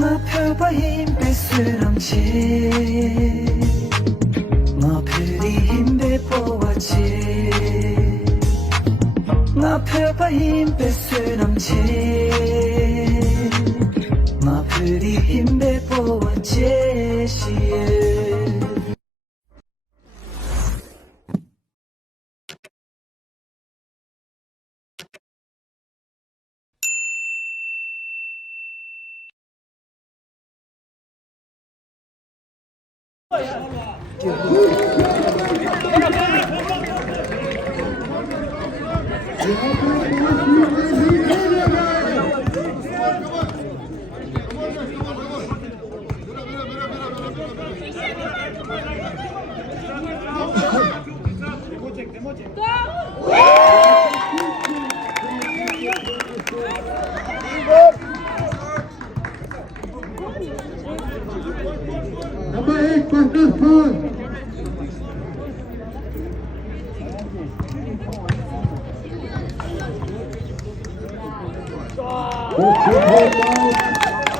마표봐 힘빛을 넘치 마표리 힘배 뽑았지 마표봐 힘빛을 넘치 마표리 힘배 뽑았지 시에 Number 8, Pastor Paul.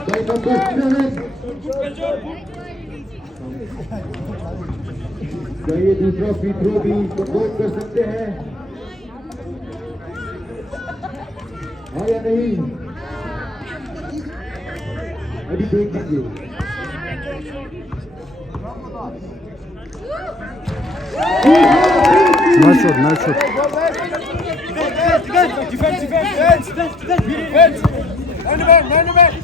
By number 7. क्या ये दूसरा फ्री थ्रो भी कंवर्ट कर सकते हैं हाँ या नहीं अभी देख लीजिए Nice shot, nice shot. Defense. Man the back.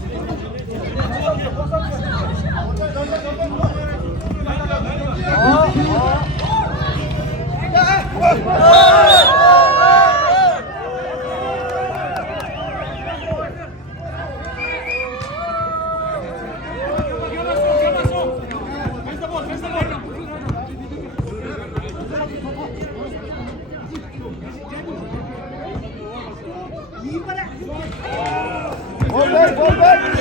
Ball back.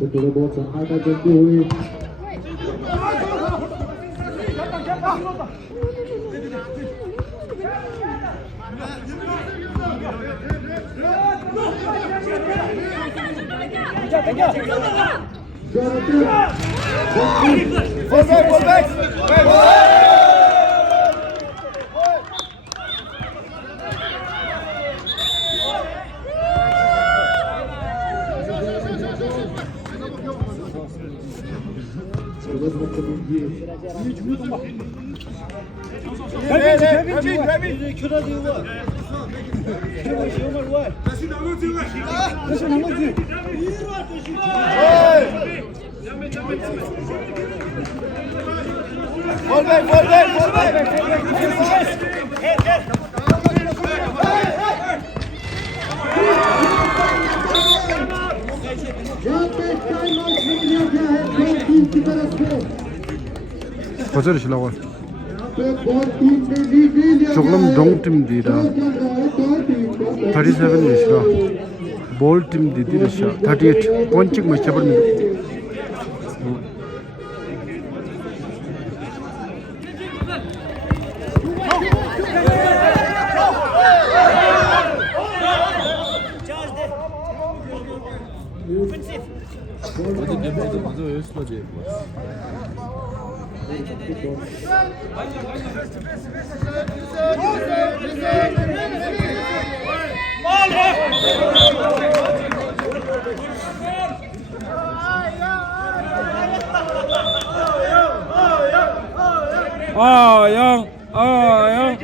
तो थोड़ा बहुत सहायता करते हुए Fall back. 거절이 실라고 조금 동팀 뒤라 37 미시라 볼팀 뒤디르샤 38 본칙 마셔버립니다 아영 아영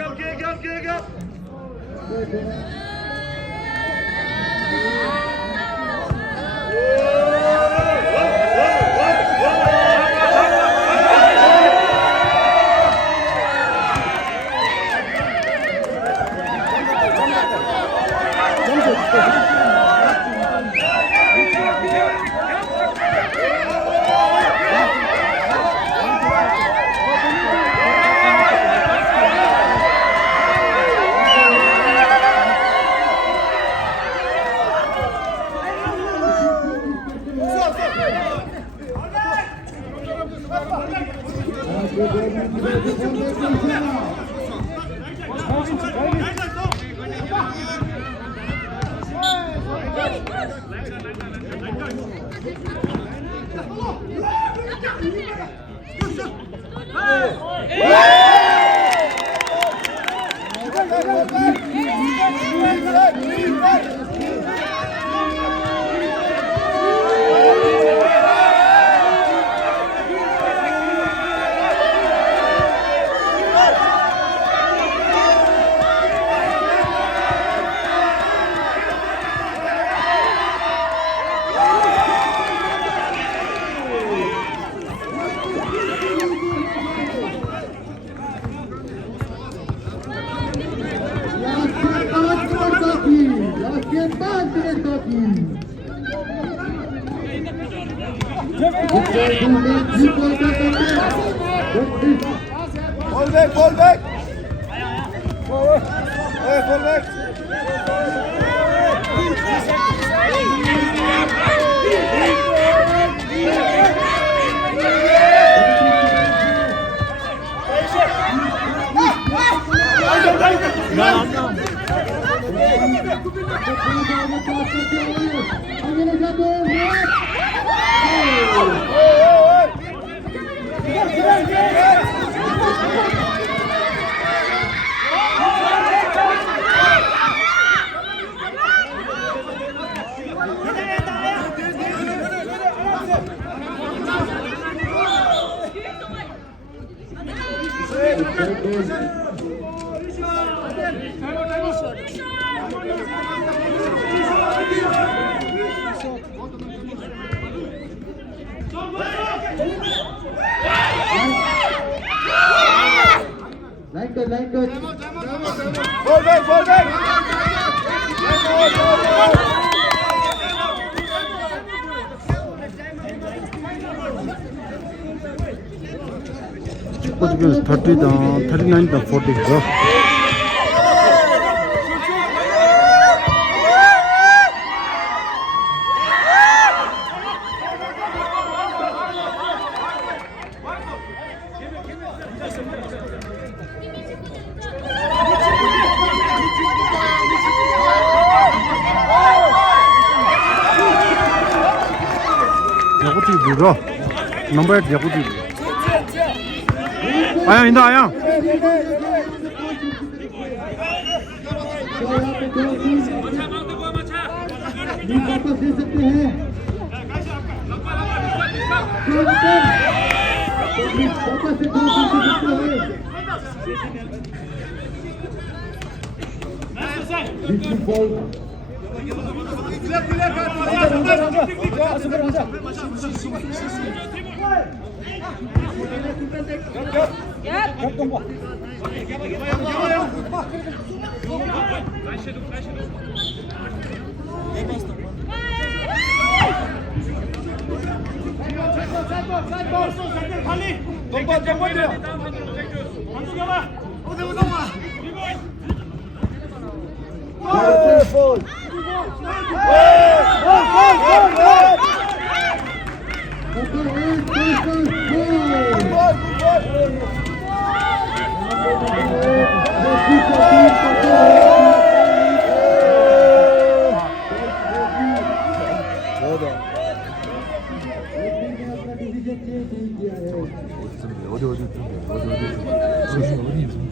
Fall back, fall back. Hey, fall back. Line good, line good. Fall back, fall back. Portuguese 30 down, 39 down, 40 go. 야구티 누가? 넘버 8 야구티. 아양 인다 아양. वापस ले सकते हैं वापस से दो सकते हैं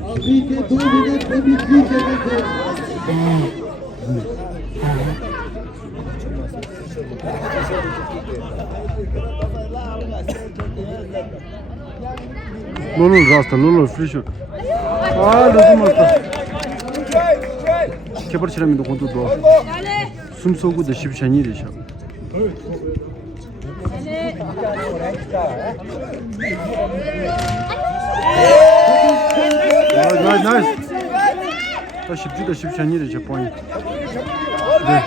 अभी के 2 मिनट में भी 3 सेकंड है 롤롤 라스트 롤롤 프리슛 아 너무 맞다 개발치라면도 건도도 숨소구도 쉽잖니 되셔 나이스 다 쉽지도 쉽잖니 되셔 포인트 네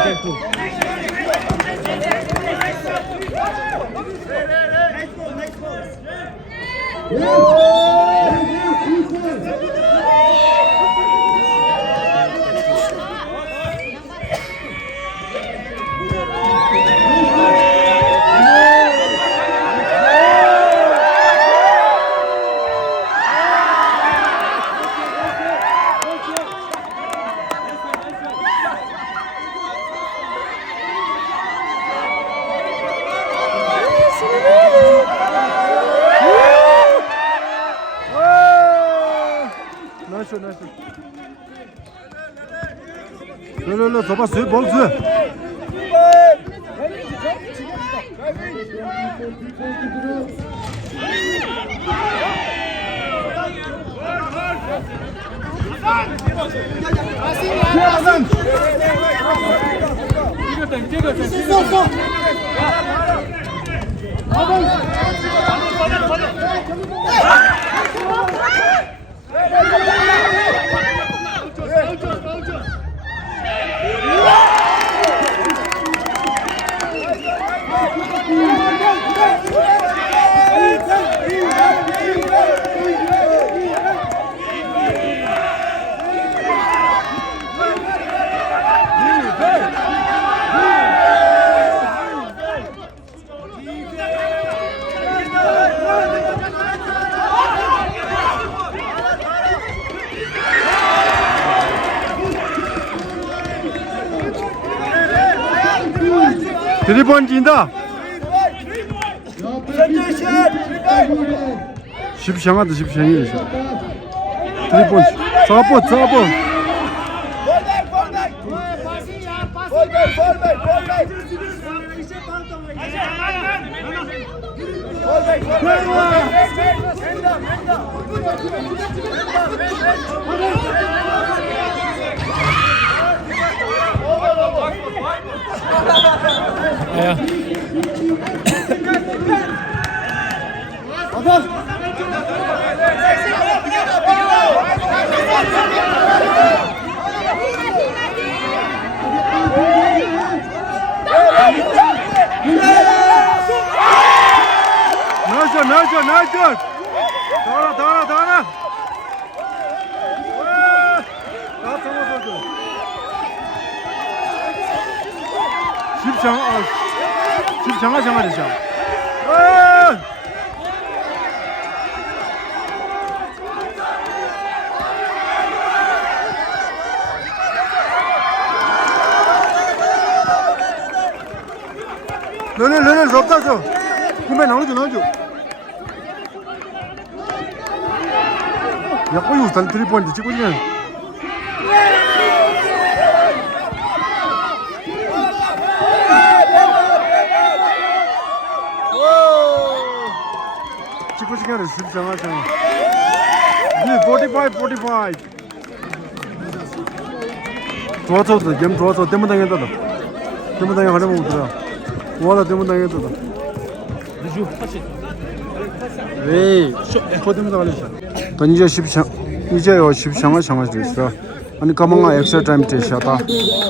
나이스 롤롤 줘봐 볼 줘. 드리번 진다. 십상하다 십상이 되셔. 드리번 사번. 나이스. 다나. 십상아 되셔. 너네 럽다서 꿈에 나오죠. 야, 거기 우선 3포인트 찍고 있네. 찍고 시간에 십상하죠. 네, 45. 좋았어, 게임 좋았어. 때문 당했다. 때문 당해 가려면 못더라. 와나 때문 당했다. 에이, 코드면 달리시. 던져 십상, 이제요 십상을 상하지 있어. 아니 까망아 엑스트라 타임 테셔다.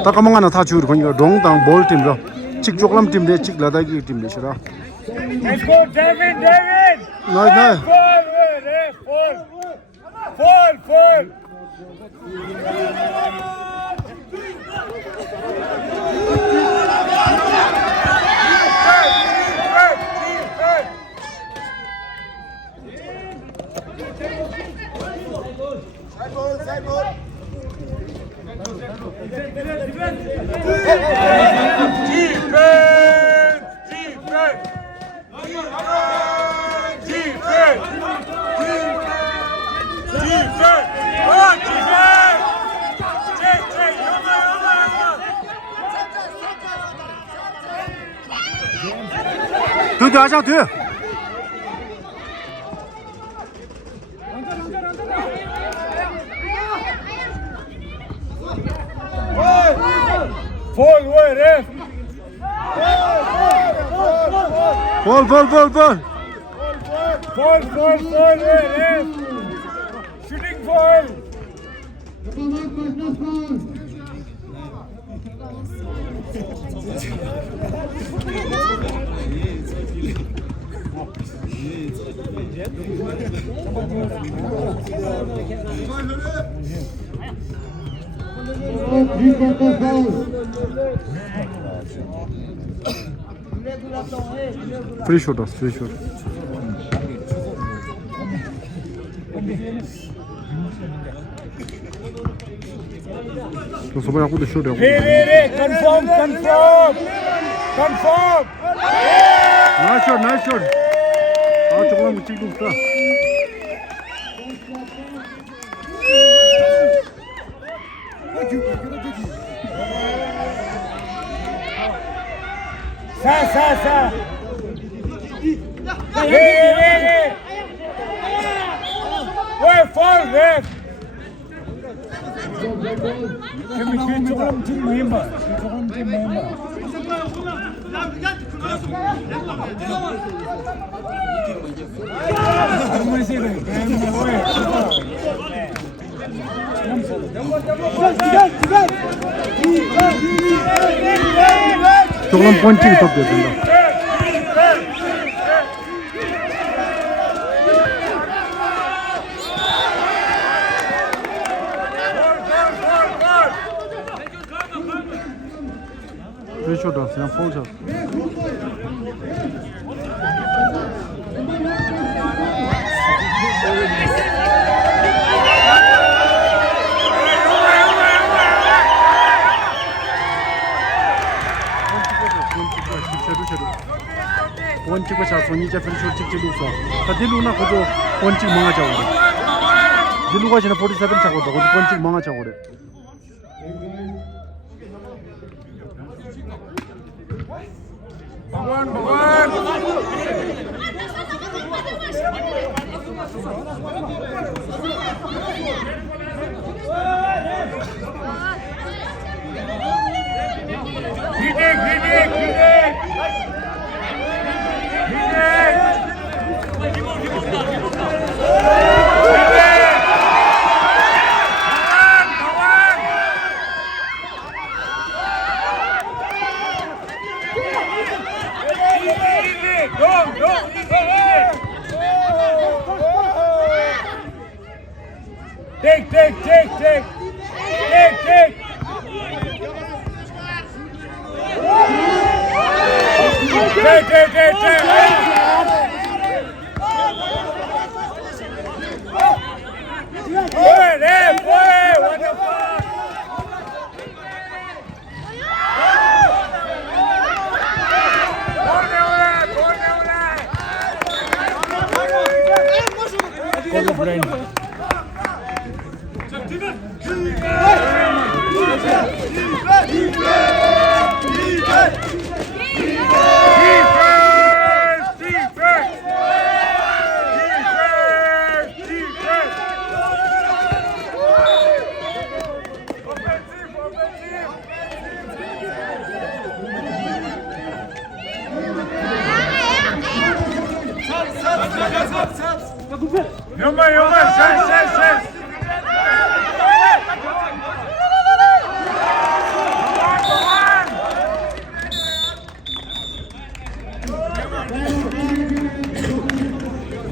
다 까망아나 다 주로 거니까 롱당 볼 팀로. 직족람 팀대 직라다기 팀 되시라. Let's go, David. 나이스. Fall. 对对，阿翔对。 Fall away, ref. Ball, ball, ball, ball. Fall away, ref. Shooting fall. Free shot, free shot. 저 소바야 고도 쇼려. Confirm. 나이스 샷, 나이스 샷. 아, 조금만 못 찍고 있다. Sa. Hey. Wait, fall, ref. 조금 좀 모임봐. 조금 번찍이 더 돼야 된다. 프리 샷, 그냥 폴 샷. 원 찍고 자서 이제 프리쇼 찍지 루서 다 딜루나 고도 원 찍 망하자고 그래 딜루가 지나 47 차고도 고도 원찍 망하자고 그래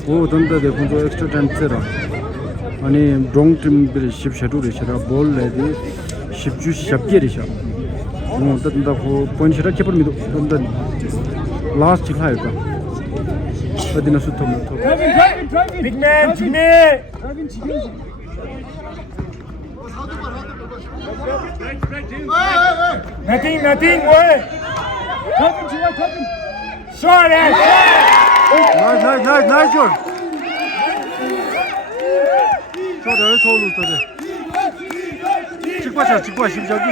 오 던다 데 군도 엑스트라 타임 때라 아니 롱팀 빌 10셔도를 시라 볼 레디 10주 10개리셔 뭐 던다 고 본시라 케퍼미도 던다 라스트 하이가 어디나 수토 Big man, Jimmy. Nothing, boy. Short ass. Nice shot. 저래 서울로 저래. 직과 십자기.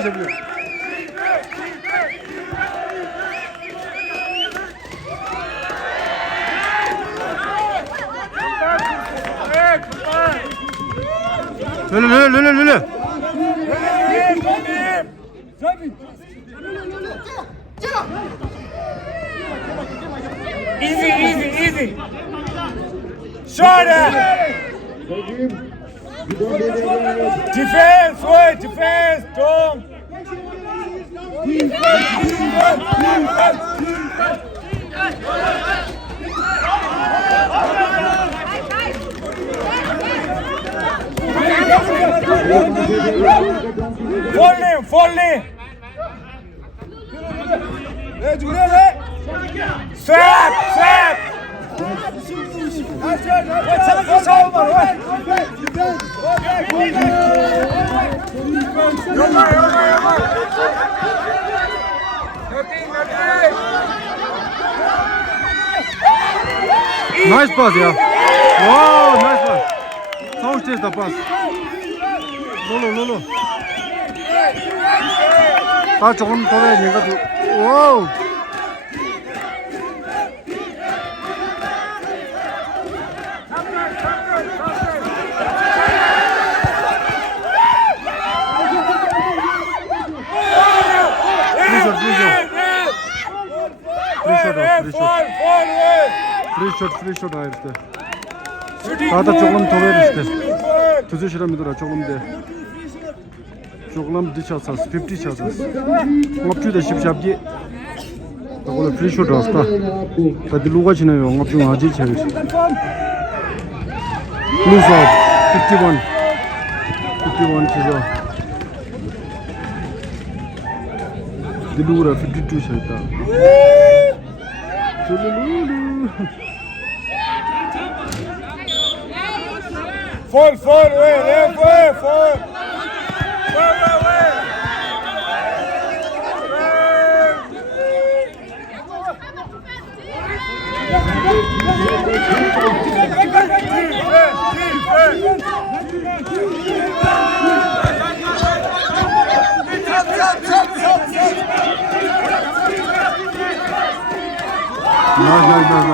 르르. Easy. Short ass. Defense, strong. Falling. Swap. Nice pass, yeah. Wow, nice pass. Sound stage the pass. Lolo. 다 조금 더 해, 얘가 또. 와우. 프리샷 아일 때. 다다 조금 더 해야 돼. 두세 시간이더라 조금 돼. 조금 뒤쳐서 50 쳐서. 옵주다 10 잡기. 그걸로 프리샷 왔다. 다들 누가 지나요? 옵중 아직 잘. 루스 51 치죠. 디루라 52 쳤다. 룰루루. Fall, fall. 나이스.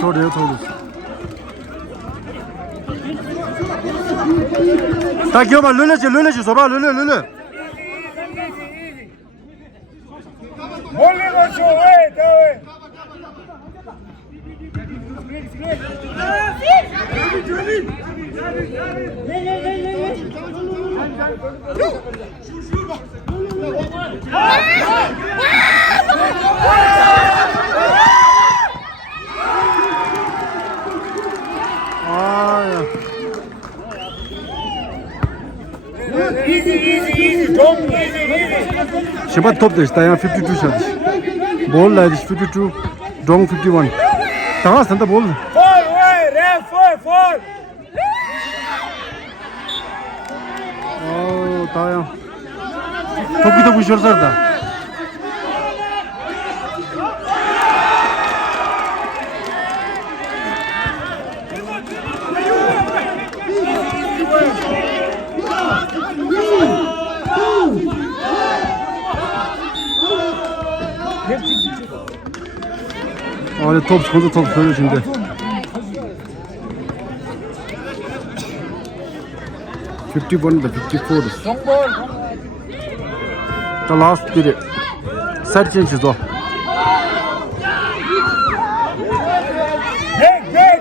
저래요, 다 기어봐, 르르지, 서봐, 르르. Bowling on your way, that way. Easy. Don't easy. Shibat top this, Tayan 52 shots. Ball like this 52, Dong 51. Tawas and the ball. Fall, way, ref, fall. Oh, Tayan. Toki to Bushor Sarda. 톱 돌려준대. (51) 54. The last period. Set change 줘.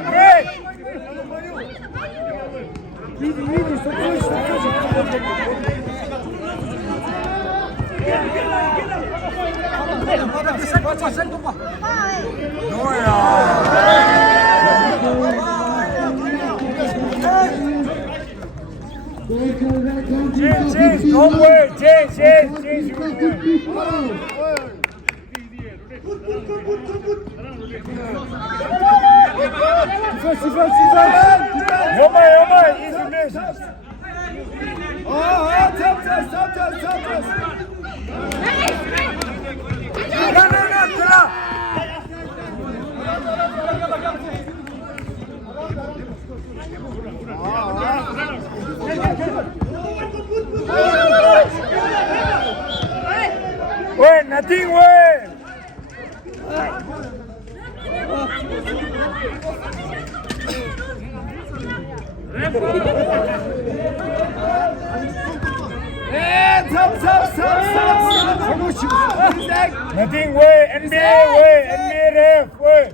Great. Change, don't wait, change. Yoma, easy business. Stop. Nothing way. Nothing way. NBA way. NBA ref way.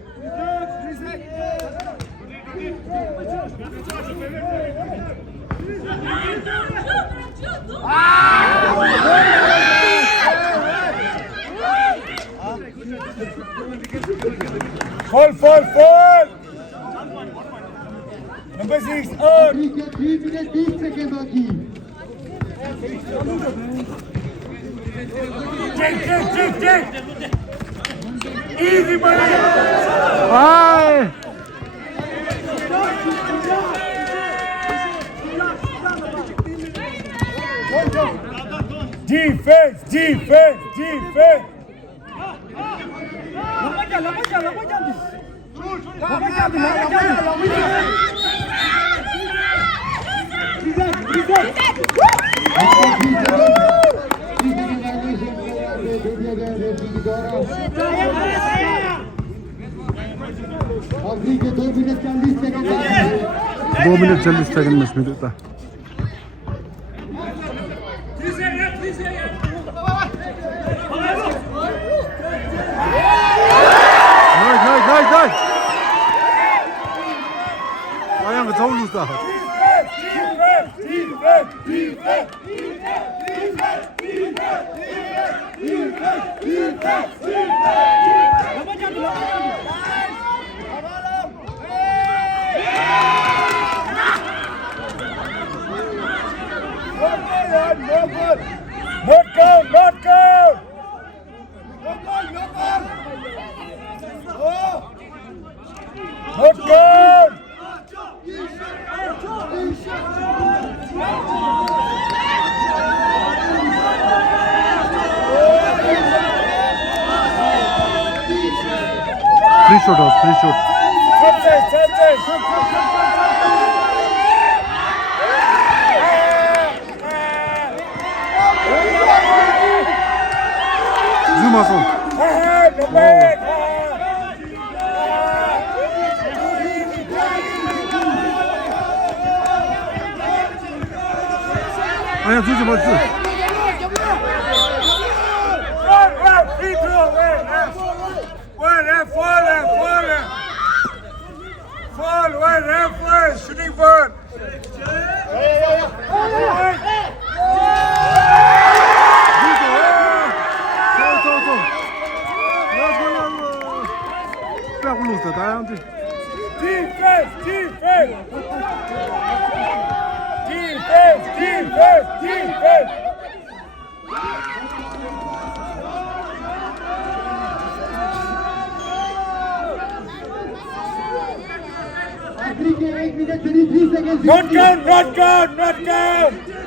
Fall. Number 6 out. अभी के 3 minute 20 second बाकी Check. Easy money. 아이. Defense. अभी के 2 minute 40 second 2 minute 40 second में स्मित होता nice 아양 그 저울로 싸 Not count. Not count. 프리 슛 주마손 아니야 주지 마 Shooting for. 딱 올라왔어 나한테 Defense. अभी के 1 minute 23 second Not count.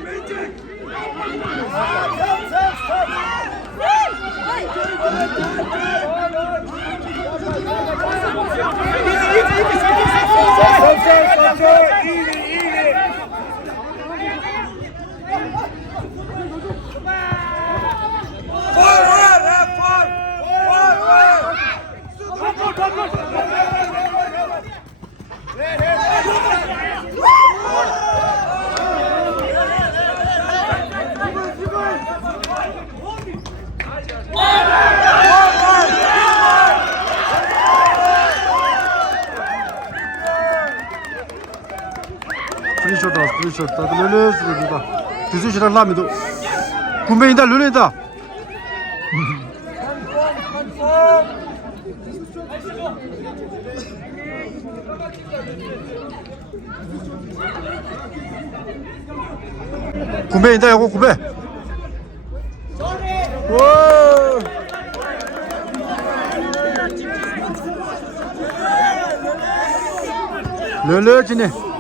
프리쇼트 다들 르르스르다 두수시랑 라미도 군뱅이다 르르다 군뱅이다 요거 군뱅 와 르르지네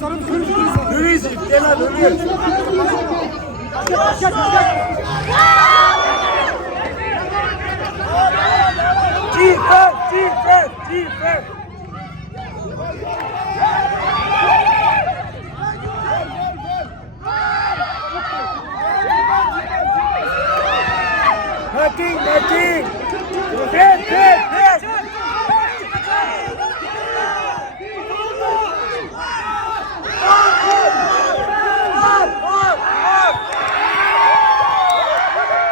Luis, Stella, Luis. Defense. Nothing. Yes.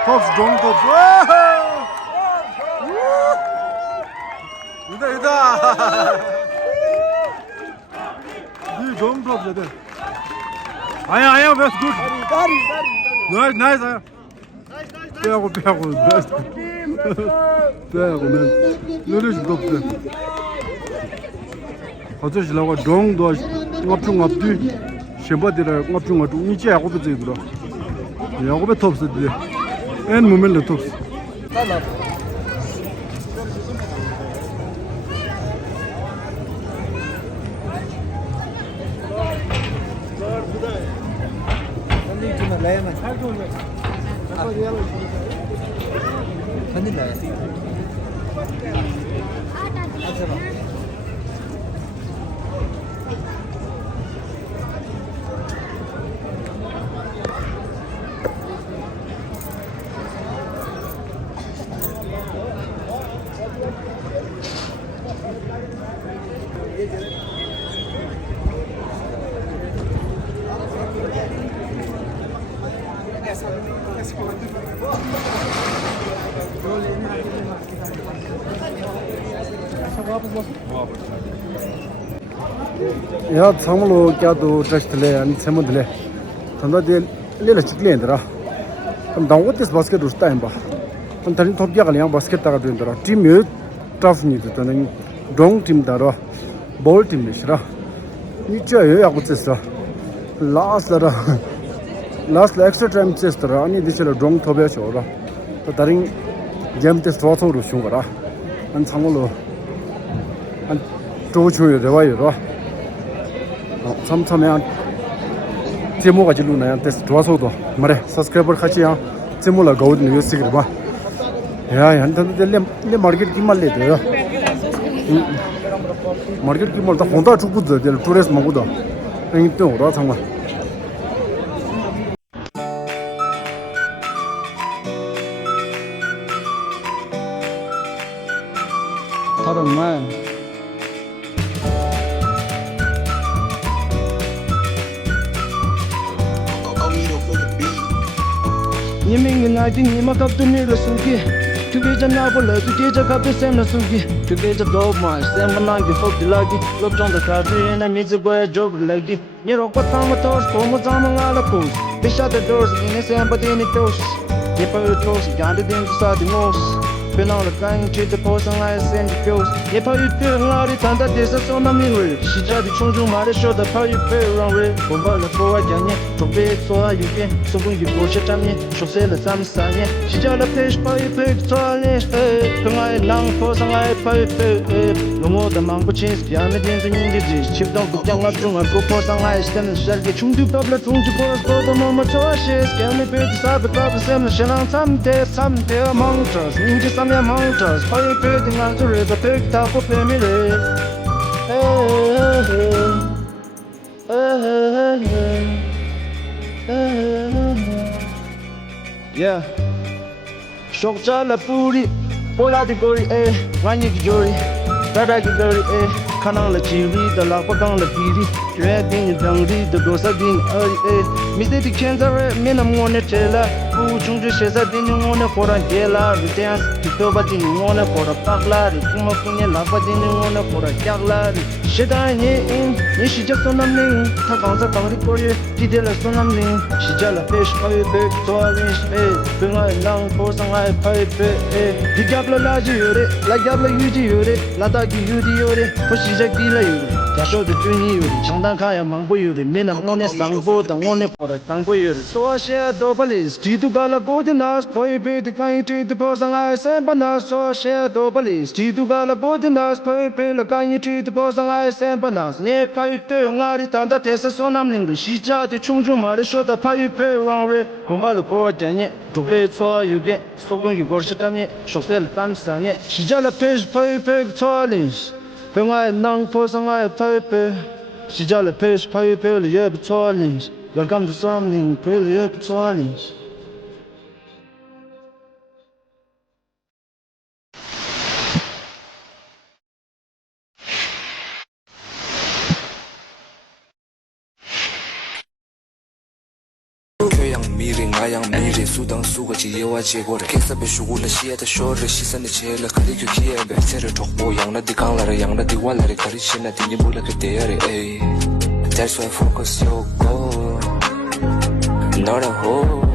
톱스 동 톱스 이다 동 톱스 돼 아야 베스트 굿 나이스 아야 빼고 베스트 빼고 맨 노래지 덥대 어쩌시라고 동도 납중납뒤 셴바디라 납중납두 이제 하고 베지더라 야고 베 톱스 돼 En moment le tops. या छमलो क्या तो टेस्ट ले अनि छमद ले तंदा दे ले चिकले इंदरा तम दावत दिस बास्केट रुस्ता एम्बा तम तनि थोप या गलिया बास्केट ता गदु इंदरा टीम ये टफ नि तो तनि डोंग टीम दारो बॉल टीम निशरा निचे ये या कुछसा लास्ट एक्स्ट्रा टाइम चेस्टरा अनि दिसले डोंग थोबे छोरा तो 다른 game 때 스트로토로 준 거라 한 상물로 한 조조요 대와요 참참한 제모가 질루나야 테스트 좋아서도 말해 서브스크라이버 같이야 제모라 가우드 뉴스 그봐 야 한테 내 마켓 기말래 돼요 마켓 기말 다 혼자 죽고도 될 투레스 먹고도 땡이 또 오라 정말 다른 말 Yiming and I think you must have to need a suki. To get a novel, to get a cup of same suki. To get a dog my same man before the lucky. Look on the country and I meet the boy job like this. You know what time of toss, almost on all the pools. They shut the doors in the same but in the toast. They put the toast, got it inside the nose. Been on the kind to the post and I send the ghost. They put you to a time that this is on a mirror. She tried to change your mind, show the power you pay around with. Over the four again, to be so you can. So when you push it on me, she'll say the same sign. She tried to fish by you pay the toilet. I long for some I pay. No more the mango cheese, piano dance in the chip down the young up to my go for some I stand and shall get you to public room to go the moment choices. Can we pay the side of the same shell someday among us. Among us, how you putting out the river, picked up a family. Yeah, shock chala puri, bola the gory, one you jury, Tadaki gory, canal the chili, the lapakang the piri, dreading the read the gosadin early, Mr. the Kansas, minimum one teller, who changes a dinner on a for a jailer, the dance. Nobody wanna for a parlor, come up in your love, but didn't wanna for a gaglar. Should I in? She just on a name, Takans a county for you, she did a son of name. She just a fish, a big toilet, bring a long post and I pipe. The gabla large, like Gabla Udi, Ladaki Udi, for she's a dealer. 假说的军医有的，长单看呀忙不有的，没能我那上坡的我那跑的当不有的。说些多不离，几度高了过的那，可以背的看一堆的跑上来三把那，说些多不离，几度高了过的那，可以背了看一堆的跑上来三把那，你看一堆我的当到电视说南宁的，西家的冲冲马的说的怕一背往回，恐怕了过点年，都背错有点，说公有过是当年，说废了3年，西家了背是怕一背错了。被我能破上我拍背，西家的配是拍一背了也不错哩，要干的上领配了也不错哩。缺氧迷离，爱样迷离，苏当苏个几夜晚结果的，开始被输了，写的说的，牺牲的切了，可里就切呗，在这中国养了的扛了的，养了的完了的，可里现在听你不了个爹的，哎，再说 focus your goal，not a hole。